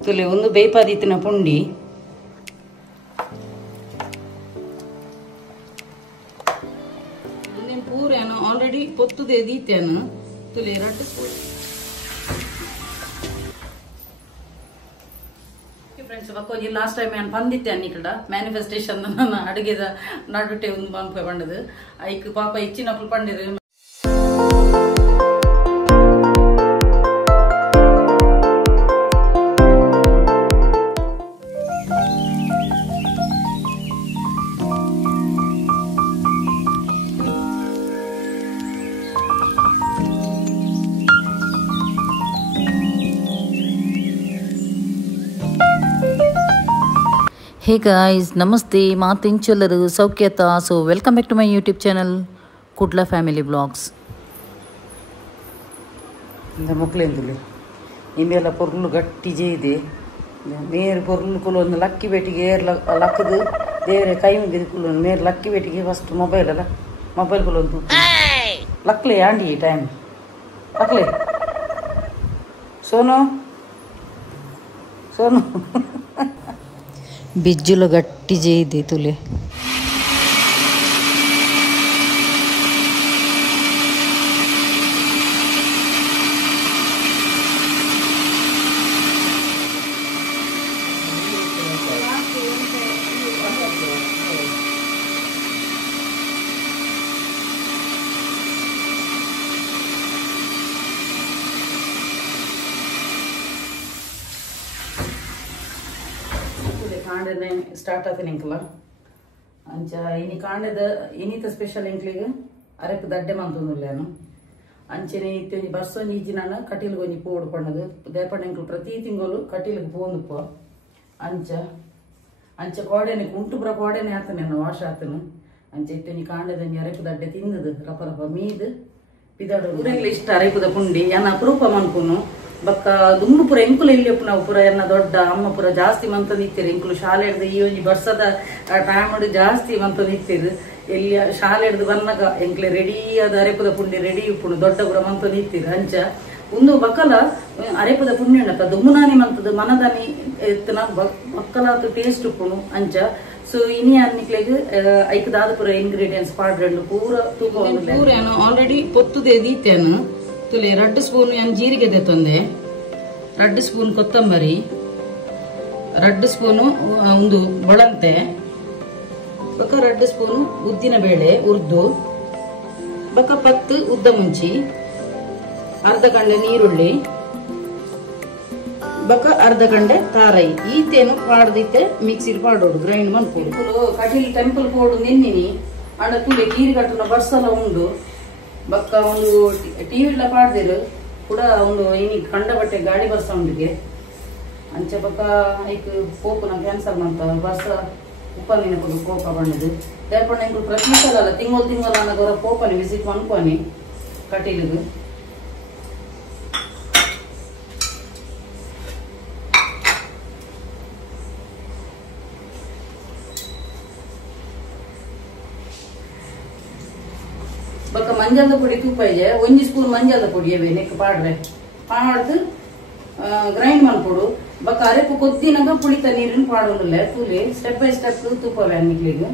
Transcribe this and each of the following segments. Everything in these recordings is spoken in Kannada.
ತುಲೆ ಒಂದು ಬೇಯ್ಪಾದಿತ್ತಿನ ಪುಂಡಿ ಪೂರೇನು ಆಲ್ರೆಡಿ ಪೊತ್ತುದೇ ದೀತೇನು ತುಲೆ 2 ಸ್ಪೂನ್. ಫ್ರೆಂಡ್ಸ್ ಬಕ್ಕೋಜಿ ಲಾಸ್ಟ್ ಟೈಮ್ ನಾನು ಬಂದಿತ್ತೆ ಅನ್ನಿಕಡ ಮ್ಯಾನಿಫೆಸ್ಟೇಷನ್ ನನ್ನ ಅಡುಗೆದ ನಡುಟೆ ಒಂದು ಬಂಪೆ ಬಂಡದು ಐಕ್ ಪಾಪ ಹೆಚ್ಚಿನಪ್ಪಲು ಪಂಡಿರು. ಹೇ ಗಾಯ್ಸ್, ನಮಸ್ತೆ. ಮಾತಿಂಚೆಲ್ಲರು ಸೌಖ್ಯತ. So welcome back to my YouTube channel Kudla family vlogs. ಮೊಕ್ಲೇಂದುಲೆ ಇಂದೆಲ್ಲ ಪೊರ್ಲು ಗಟ್ಟಿ ಜೇದೆ ನೇರು ಪೊರ್ಲು ಕುಲು ಒಂದು ಲಕ್ಕಿ ಬೇಟಿಗೆ ಏರ್ ಲಕ್ಕದು ದೇವರೇ ಕೈ ಮುಗಿದು ಕುಲು ನೇರು ಲಕ್ಕಿ ಬೇಟಿಗೆ ಫಸ್ಟ್ ಮೊಬೈಲ್ ಅಲ್ಲ ಮೊಬೈಲ್ ಕುಲು ಒಂದು ಲಕ್ಲೆ ಆಂಡಿ ಟೈಮ್ ಲಕ್ಲೆ ಸೋನು ಸೋನು ಬಿಜ್ಜುಲು ಗಟ್ಟಿ ಜೇದೆ ತುಲೆ. ಕಾಂಡನೆ ಸ್ಟಾರ್ಟ್ ಆತನ ಎಂಕಲ ಅಂಚ ಇನಿ ಕಾಂಡದ ಇನಿತ ಸ್ಪೆಷಲ್ ಎಂಕ್ಲಿಗೆ ಅರೆಕ್ ದಡ್ಡೆ ಮಂತೊಂದುಲ್ಲೇನು ಅಂಚನೆ ಇತ್ತೆ ಬರ್ಸೊಂದು ಈಜಿನ ಕಟೀಲ್ಗೆ ಒಂಜಿ ಪೋಡು ಪಣ್ಣದು ದೇಪಣ್ಣ ಎಂಕ್ಲು ಪ್ರತಿ ತಿಂಗಳು ಕಟೀಲ್ಗೆ ಪೋಂದುಪ್ಪ ಅಂಚ ಅಂಚ ಕೋಡೆನೆ ಕುಂಟು ಪುರ ಕೋಡೆನೆ ಆತನೇನು ವಾಶ ಆತನು ಅಂಚ ಇತ್ತೆ ಕಾಂಡದ ಅರೆಕ್ ದಡ್ಡೆ ತಿಂದದು ರಪ ರಪ ಮೀದು ಪಿದಾಡು ಊರೆಗ್ಲಿ ಇಷ್ಟ ಅರೆಕುದ ಪುಂಡಿ ಏನ ಅಪರೂಪ ಮನ್ಪುನು ಬಕ್ಕ ದುಂಬು ಪುರ ಎಂಕುಲು ಇಲ್ಲಿಯಪ್ಪ ನಾವು ಪುರ ಎನ್ನ ದೊಡ್ಡ ಅಮ್ಮ ಪುರ ಜಾಸ್ತಿ ಮಂತ ನಿತ್ತೀರಿ ಎಂಕುಲು ಶಾಲೆ ಹಿಡ್ದು ಈ ಒಂಜಿ ಬರ್ಸದ ಟೈಮ್ ಜಾಸ್ತಿ ಮಂತ ನಿತ್ತೀರು ಎಲ್ಲಿ ಶಾಲೆ ಹಿಡ್ದು ಬನ್ನಗ ಎಂಕ್ಲೆ ರೆಡಿ ಆದ ಅರೆಪದ ಪುಂಡಿ ರೆಡಿ ಉಪ್ಪುಣು ದೊಡ್ಡ ಪುರ ಮಂತ ನಿತ್ತೀರು ಅಂಚ ಒಂದು ಬಕ್ಕಲ ಅರೆಪದ ಪುಂಡಿ ಉಂಡಪ್ಪ ದುಮ್ಮುನಾನಿ ಮಂತದ ಮನದಾನಿ ಎತ್ತನ ಬಕ್ಕಲಾದ ಟೇಸ್ಟ್ ಉಪ್ಪುಣು ಅಂಚ ಸೊ ಇನಿ ಅನ್ನಿಕ್ಲೆಗ್ ಐಕದಾದ ಪುರ ಇಂಗ್ರೀಡಿಯೆಂಟ್ಸ್ ಪಾಡ್ರೆಂಡು ಪೂರ ಪೂರೇನು ಆಲ್ರೆಡಿ ಪೊತ್ತುದೇ ದೀತೇನು ತುಲೆ 2 ಸ್ಪೂನ್ ಏನು ಜೀರಿಗೆ ತಂದೆ 2 ಸ್ಪೂನ್ ಕೊತ್ತಂಬರಿ 2 ಸ್ಪೂನು ಒಂದು ಬೊಳಂತೆ ಬಕ್ಕ 2 ಸ್ಪೂನು ಉದ್ದಿನ ಬೇಳೆ ಉರ್ದು ಬಕ್ಕ 10 ಉದ್ದ ಮುಂಚಿ ಅರ್ಧ ಕಂಡೆ ನೀರುಳ್ಳಿ ಬಕ್ಕ ಅರ್ಧ ಕಂಡೆ ತಾರೈ ಈತೇನು ಪಾಡ್ದಿತ್ತೆ ಮಿಕ್ಸಿಡ್ ಪಾಡೋಡು ಗ್ರೈಂಡ್ ಮಾಡ್ಕೊಡು ಕಟೀಲ್ ಟೆಂಪಲ್ ಪೋಡು ನಿನ್ನಿನಿ ಅಣ್ಣ ತುಲೆ ಕೀರಿಗಟ್ಟನ ಬರ್ಸಲ ಉಂಡು ಬಕ್ಕ ಒಂದು ಟಿವಿಲ ಪಾಡ್ದಿರು ಕೂಡ ಒಂದು ಇನಿ ಕಂಡ ಬಟ್ಟೆ ಗಾಡಿ ಬರ್ಸ ಉಂಡಿಗೆ ಅಂಚ ಬಕ್ಕ ಐಕ್ ಪೋಪುನ ಕ್ಯಾನ್ಸರ್ ಮಂತ ಬರ್ಸ ಉಪ್ಪನಿನ ಪಕ್ಕ ಪೋಪ ಬಂಡದು ದೇರ್ಪಣ್ಣ ಎಂಕು ಪ್ರತಿ ಸಲ ತಿಂಗಳು ಅನ್ನೋದವರ ಪೋಪನಿ ವಿಸಿಟ್ ಮನ್ಕೊನಿ ಕಟೀಲಿಗೆ ಬಕ್ಕ ಮಂಜಾದ ಪುಡಿ ತೂಪ ಇದೆ 1 ಸ್ಪೂನ್ ಮಂಜಾದ ಪುಡಿ ಅವೇ ನೆಕ್ ಪಾಡ್ರೆ ಪಾಡ್ದು ಗ್ರೈಂಡ್ ಮಾಡ್ಕೊಡು ಬಕ್ಕ ಅರೆಪು ಕೊದ್ದಿನಾಗ ಪುಳಿತ ನೀರಿನ ಪಾಡೋದಿಲ್ಲ ತೂಲಿ ಸ್ಟೆಪ್ ಬೈ ಸ್ಟೆಪ್ ತೂಪವೇ ಅನ್ನಿಕ್ಲಿಗೆ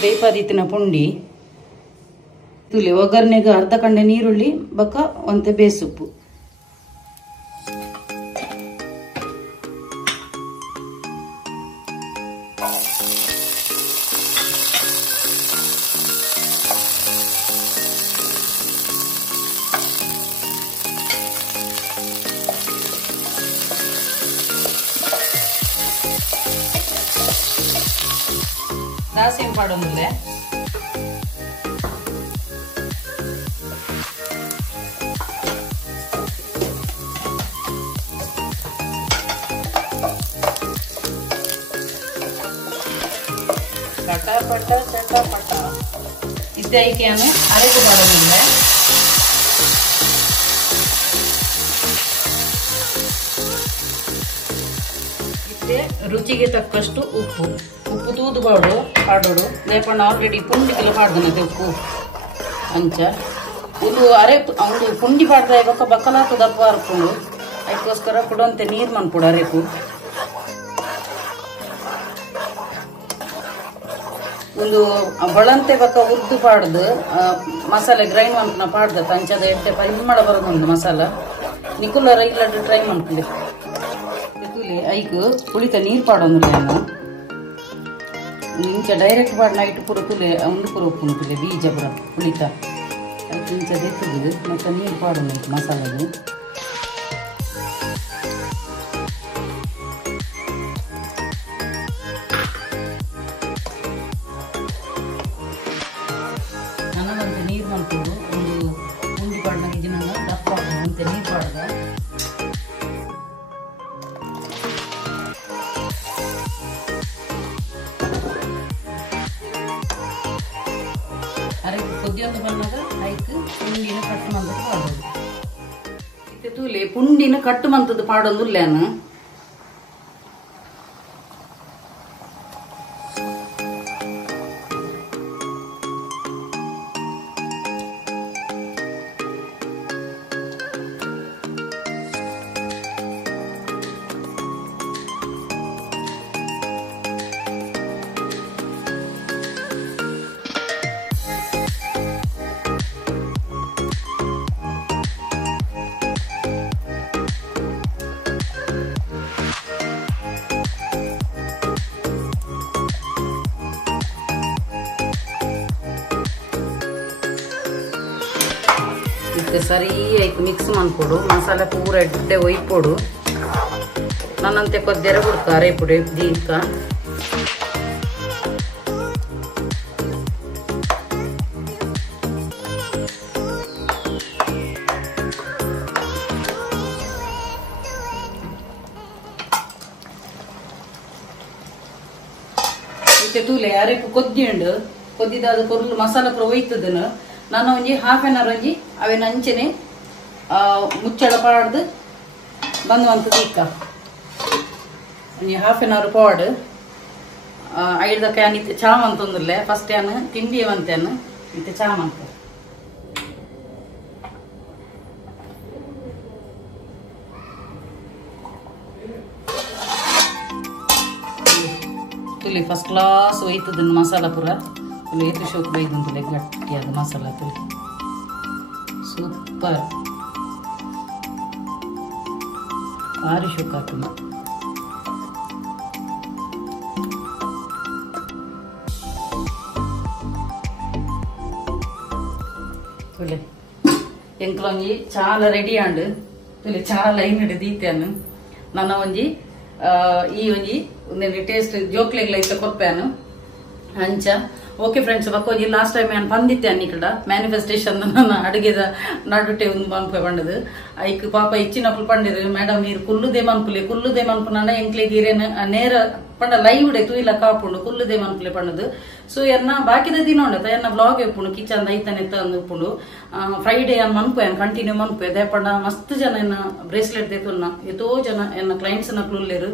ಬೇಯ್ಪಾದಿತ್ತಿನ ಪುಂಡಿ ತುಲಿ ಒಗ್ಗರಣೆಗೆ ಅರ್ಧ ಕಂಡೆ ನೀರುಳ್ಳಿ ಬಕ್ಕ ಒಂತೆ ಬೇಸುಪ್ಪು ದಾಸೇನು ಪಾಡೊಂದಿಲ್ಲ. ಚಟಪಟ ಚಟಪಟ ಇದ್ದೈಕೆಯನ್ನು ಅರೆದು ಪಾಡೊಂದಿಲ್ಲ. ರುಚಿಗೆ ತಕ್ಕಷ್ಟು ಉಪ್ಪು ತೂದು ಪಾಡೋಡು ಲೇಪಣ್ಣ ಆಲ್ರೆಡಿ ಪುಂಡಿಗೆಲ್ಲ ಪಾಡ್ದನೈತೆ ಉಪ್ಪು ಅಂಚ ಒಂದು ಒಂದು ಪುಂಡಿ ಪಾಡ್ದ ಬಕ್ಕಲಾತು ದಪ್ಪ ಹರ್ಕೊಂಡು ಅದಕ್ಕೋಸ್ಕರ ಕೊಡುವಂತೆ ನೀರು ಮನ್ಪುಡು ಅರೆಪು ಒಂದು ಬಳಂತೆ ಬಕ್ಕ ಉರ್ದು ಪಾಡ್ದು ಮಸಾಲೆ ಗ್ರೈಂಡ್ ಮನ್ಪುನ ಪಾಡ್ದ ತಂಚದ ಎಡ್ಡೆ ಪರಿಮಳ ಬರೋದೊಂದು ಮಸಾಲ ನಿಕುಲ ರೈಲಡ್ ಟ್ರೈ ಮನ್ಪುಲಿ ಐಕ್ ಪುಳಿತ ನೀರು ಪಾಡೊಂದಿಲ್ಲ ನಾನು ಇಂಚ ಡೈರೆಕ್ಟ್ ಪಾಡ್ ನೈಟ್ ಪೂರ ತುಲೆ ಉಂಡು ಪೂರ ಉಪ್ಪು ತುಲೆ ಬೀಜ ಪೂರ ಪುಳಿತ ಅದಕ್ಕೆ ಇಂಚ ಎತ್ತದು ಮತ್ತು ನೀರು ಪಾಡೊಂದು ಮಸಾಲೆದು ನನಗಂತೆ ನೀರು ಮಾಡ್ಕೊಂಡು ಒಂದು ಉಂಡಿ ಪಾಡ್ನಾಗ ಇದನ್ನ ದಪ್ಪ ಅಂತೆ ನೀರು ಪಾಡ್ದ ಅರೆಗೆ ಕೊದ್ದಿಯೊಂದು ಬಂದಾಗ ಐಕ್ ಪುಂಡಿನ ಕಟ್ಟು ಮಂತದ್ದು ಪಾಡೋದು ಇತ್ತೆ ತೂಲೆ ಪುಂಡಿನ ಕಟ್ಟು ಮಂತದ್ದು ಪಾಡೊಂದು ಲ್ಯಾನ ಸರಿ ಆಯ್ತು ಮಿಕ್ಸ್ ಮಾಡ್ಕೊಡು ಮಸಾಲೆ ಪೂರ ಎಡ್ಡೆ ಒಯ್ಕೊಡು ನನ್ನಂತೆ ಕೊದ್ದೆರೆ ಬಿಡ್ಕ ಅರೆ ಪುಡಿ ದೀರ್ಕ ತೂಲೆ ಅರೆಪು ಕೊದ್ದಿಂಡು ಕೊದ್ದಿದಾದ ಕೊರ್ಲು ಮಸಾಲ ಪೂರ ಒಯ್ತದನ ನಾನು ಒಂಜಿ ಹಾಫ್ ಆನ್ ಅವರ್ ಒಂಜಿ ಅವೇನು ಅಂಚೆನೆ ಮುಚ್ಚಳ ಪಾಡ್ದು ಬಂದುವಂಥದ್ದು ಇಕ್ಕ ಒಂಜಿ ಹಾಫ್ ಆನ್ ಅವರ್ ಪಾಡ್ ಐದಕ್ಕೆ ಯಾನ್ ಇತ್ತೆ ಚಾ ಅಂತಂದಿಲ್ಲ ಫಸ್ಟ್ ಯಾನ್ ತಿಂಡಿ ಅಂತೇನು ಇತ್ತೆ ಚಾ ಅಂತ ತುಲಿ ಫಸ್ಟ್ ಕ್ಲಾಸ್ ಒಯ್ತದನ್ನು ಮಸಾಲ ಪೂರ ಏತು ಶೋಕ್ ಬೈದಂತಲೇ ಗಟ್ಟಿಯಾದ ಮಸಾಲ ತುಳಿ ಸೂಪರ್ ಭಾರಿ ಶೋಕ್ ಹಾಕುದು ತುಲೆ ಎಂಕ್ಲ ಒಂಜಿ ಚಾಲ ರೆಡಿ ಆಂಡ್ ತುಲೆ ಚಾಲ ಲೈನ್ ಹಿಡಿದೀತೇನು ನನ್ನ ಒಂಜಿ ಈ ಒಂಜಿ ಟೇಸ್ಟ್ ಜೋಕ್ಲೆಗ್ಲ ಇತ್ತ ಕೊಪ್ಪೇನು ಅಂಚ ಓಕೆ ಫ್ರೆಂಡ್ಸ್ ಬಕ್ಕೋಜಿ ಲಾಸ್ಟ್ ಟೈಮ್ ನಾನು ಬಂದಿತ್ತೆ ಅನ್ನಿಕಡ ಮ್ಯಾನಿಫೆಸ್ಟೇಷನ್ ನನ್ನ ಅಡುಗೆದ ನಡುಟೆ ಒಂದು ಮನ್ಪೆ ಬಂಡದು ಐಕ್ ಪಾಪ ಇಚ್ಚಿನಪ್ಪು ಪಂಡಿರು ಮೇಡಮ್ ನೀರು ಕುಲ್ಲುದೇ ಮನ್ಪು ನನ್ನ ಎಂಕ್ಲಿಗೆ ನೇರ ಪಂಡ ಲೈವ್ ಡೆ ತೂಯಿಲ ಕಾಪುಂಡು ಕುಲ್ಲುದೇ ಮನ್ಪುಲೆ ಪಂಡದು ಸೊ ಎನ್ನ ಬಾಕಿದ ದಿನ ಉಂಡತ ಎನ್ನ ಬ್ಲಾಗ್ ಎಪ್ಪುಂಡು ಕಿಚನ್ ಐತನೆ ತಂದು ಉಪ್ಪುಂಡು ಫ್ರೈಡೇ ಅನ್ ಮನ್ಪು ಎನ್ ಕಂಟಿನ್ಯೂ ಮನ್ಪು ದೇಪಂಡ ಮಸ್ತ್ ಜನ ಎನ್ನ ಬ್ರೇಸ್ಲೆಟ್ ದೇತುನ್ನ ಎಷ್ಟೋ ಜನ ಎನ್ನ ಕ್ಲೈಂಟ್ಸ್ ನ ಕುಲ್ಲೇರು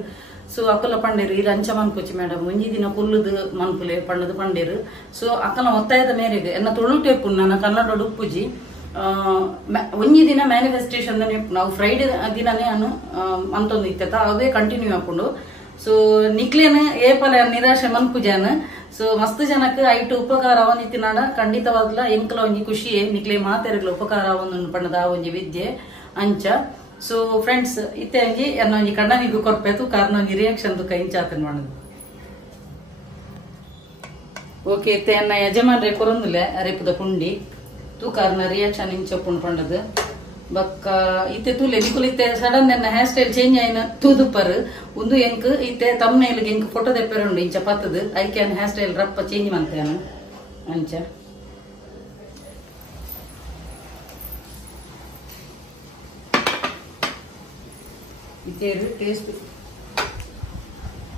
ಸೊ ಅಕ್ಕಲ ಪಂಡೇರು ಈ ರಂಚ ಮನ್ಪುಚ್ಚಿ ಮೇಡಮ್ ಒಂಜಿ ದಿನ ಕುಲ್ಲುದು ಮನ್ಪುಲೆ ಪಂಡದು ಪಂಡೇರು ಸೊ ಅಕ್ಕಲ ಒತ್ತಾಯದ ಮೇರೆಗೆ ಎನ್ನ ತೊಳುಟೆಪ್ಪು ನನ್ನ ಕನ್ನಡ ಉಪ್ಪುಜಿ ಒಂಜಿ ದಿನ ಮ್ಯಾನಿಫೆಸ್ಟೇಷನ್ ನಾವು ಫ್ರೈಡೇ ದಿನನೇ ಅನ್ನು ಅಂತೊಂದು ಇತ್ತ ಅವೇ ಕಂಟಿನ್ಯೂ ಹಾಕೊಂಡು ಸೊ ನಿಕ್ಲೇನ ಏಪಲ ನಿರಾಶೆ ಮನ್ಪುಜಾನ ಸೊ ಮಸ್ತ್ ಜನಕ್ಕೆ ಐಟು ಉಪಕಾರ ಅವನಿತಿ ನಾಡ ಖಂಡಿತವಾಗ್ಲ ಎಂಕಲ ಒಂಜಿ ಖುಷಿಯೇ ನಿಕ್ಲೆ ಮಾತೆರಗ್ಲ ಉಪಕಾರ ಅವನನ್ನು ಪಂಡದ ಆ ಒಂಜಿ ವಿದ್ಯೆ ಅಂಚ ಸೊ ಫ್ರೆಂಡ್ಸ್ ಇತ್ತೆ ಅಂಜಿ ಎನ್ನ ಒಂಜಿ ಕಣ್ಣನಿಗೂ ಕೊರ್ಪೇತು ಕಾರಣ ಒಂಜಿ ರಿಯಾಕ್ಷನ್ ದು ಕೈಂಚ ಆತನ್ ಮಾಡೋದು ಓಕೆ ಇತ್ತೆ ಎನ್ನ ಯಜಮಾನ್ರೆ ಕೊರೊಂದುಲೆ ಅರೆಪುದ ಪುಂಡಿ ತೂ ಕಾರಣ ರಿಯಾಕ್ಷನ್ ಇಂಚ ಪುಂಡ್ ಪಂಡದು ಬಕ್ಕ ಇತ್ತೆ ತುಲೆ ನಿಕುಲ್ ಇತ್ತೆ ಸಡನ್ ನನ್ನ ಹೇರ್ ಸ್ಟೈಲ್ ಚೇಂಜ್ ಆಯ್ನ ತೂದುಪ್ಪರ್ ಒಂದು ಎಂಕ್ ಇತ್ತೆ ತಮ್ಮನೇಲಿಗೆ ಎಂಕ್ ಫೋಟೋ ತೆಪ್ಪರುಂಡು ಇಂಚ ಪತ್ತದು ಐಕ್ಯಾನ್ ಹೇರ್ ಸ್ಟೈಲ್ ರಪ್ಪ ಚೇಂಜ್ ಮಾಡ್ತೇನೆ ಅಂಚ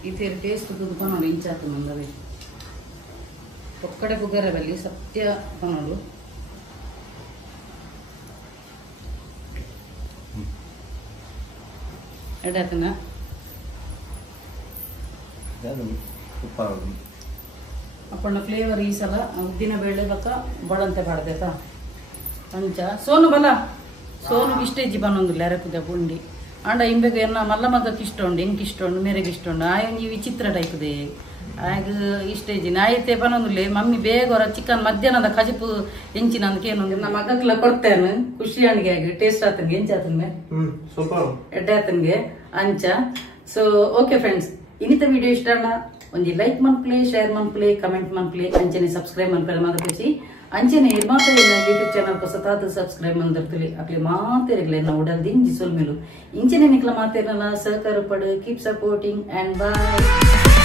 ಇತೇರು ಟೇಸ್ಟ್ ತುದು ಪನೋಡು ಇಂಚ ಆತು ನಂದವೆ ಒಕ್ಕಡೆ ಬುಗರದಲ್ಲಿ ಸತ್ಯ ಪನೋಡು ಎಡಕನ ಅಪ್ಪಣ್ಣ ಫ್ಲೇವರ್ ಈ ಸಲ ಉದ್ದಿನ ಬೇಳೆ ಬಕ್ಕ ಬಡಂತೆ ಬಾಡ್ದೈತಾ ಅಂಚ ಸೋನು ಬಲ ಸೋನು ಇಷ್ಟೇಜಿ ಬನ್ನೊಂದಿಲ್ಲ ಅರಕುದ ಪುಂಡಿ ಅಂಡ ಇಂಬೆಗೆ ಎನ್ನ ಮಲ್ಲ ಮಗಕ್ಕೆ ಇಷ್ಟ ಉಂಡು ಎಂಕ್ ಇಷ್ಟ ಉಂಡು ಮೇರೆಗೆ ಇಷ್ಟ ಉಂಡು ಆಯೊಂಜಿ ವಿಚಿತ್ರ ಟೈಪ್ದೆ ಆಗ ಇಷ್ಟೇಜಿ ನಾಯಿತೆ ಬನ್ನೊಂದಿಲ್ಲ ಮಮ್ಮಿ ಬೇಗ ಹೊರ ಚಿಕನ್ ಮಧ್ಯಾಹ್ನದ ಕಜಿಪು ಎಂಚಿನಂದಕ್ಕೆ ಏನೊಂದು ನಮ್ಮ ಮಗಕ್ಕೆಲ್ಲ ಕೊಡ್ತೇನೆ ಖುಷಿ ಅಣಿಗೆ ಆಗಿ ಟೇಸ್ಟ್ ಆತನ್ಗೆ ಎಂಚ ಆತನ್ಗೆ ಎಡ್ಡೆ ಆತನ್ಗೆ ಅಂಚ ಸೊ ಓಕೆ ಫ್ರೆಂಡ್ಸ್ ಇನ್ನಿತ ವಿಡಿಯೋ ಇಷ್ಟ ಅಣ್ಣ ಒಂಜಿ ಲೈಕ್ ಮನ್ಪ್ಲೆ ಶೇರ್ ಮನ್ಪ್ಲೆ ಕಮೆಂಟ್ ಮನ್ಪ್ಲೆ ಅಂಚನೆ ಸಬ್ಸ್ಕ್ರೈಬ್ ಮನ್ಪಲೆ ಮಾತಾಡಿಸಿ ಅಂಚನೆ ಮಾತ್ರ ಯೂಟ್ಯೂಬ್ ಚಾನಲ್ ಹೊಸತಾದ ಸಬ್ಸ್ಕ್ರೈಬ್ ಮಂದಿರ್ತೀವಿ ಅಕ್ಲೆ ಮಾತೇರಿಗ್ಲೆ ನಾವು ಉಡಲ್ ದಿಂಜಿ ಸೊಲ್ಮೇಲು ಇಂಚನೆ ನಿಕ್ಲ ಮಾತೇರಲ್ಲ ಸಹಕಾರ ಪಡು ಕೀಪ್ ಸಪೋರ್ಟಿಂಗ್ ಅಂಡ್ ಬಾಯ್.